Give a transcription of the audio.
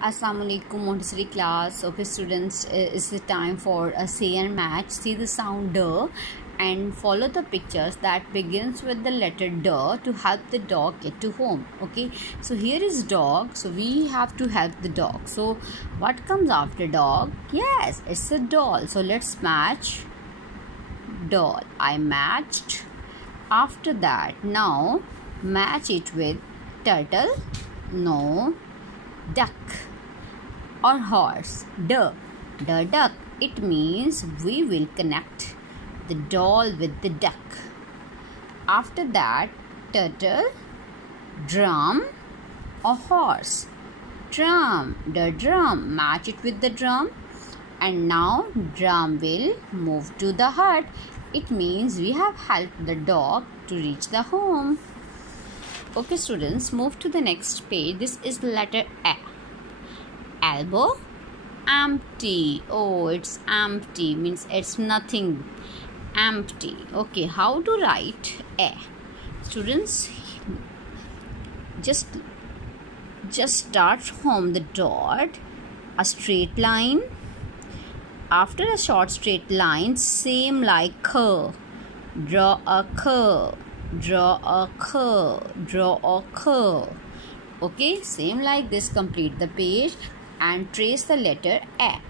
Assalamualaikum Montessori class. Okay students, it's the time for a say and match. See the sound D and follow the pictures that begins with the letter D to help the dog get to home. Okay, so here is dog, so we have to help the dog. So what comes after dog? Yes, it's a doll. So let's match doll. I matched. After that, now match it with turtle. No. Duck or horse. The duck. It means we will connect the doll with the duck. After that, turtle, drum or horse. Drum. The drum. Match it with the drum. And now drum will move to the hut. It means we have helped the dog to reach the home. Okay students, move to the next page. This is the letter A. Elbow, empty. Oh, it's empty, means it's nothing. Empty. Okay, how to write A? Students, just start from the dot, a straight line. After a short straight line, same like curve. Draw a curve. Draw a curve. Draw a curve. Okay, same like this. Complete the page and trace the letter A.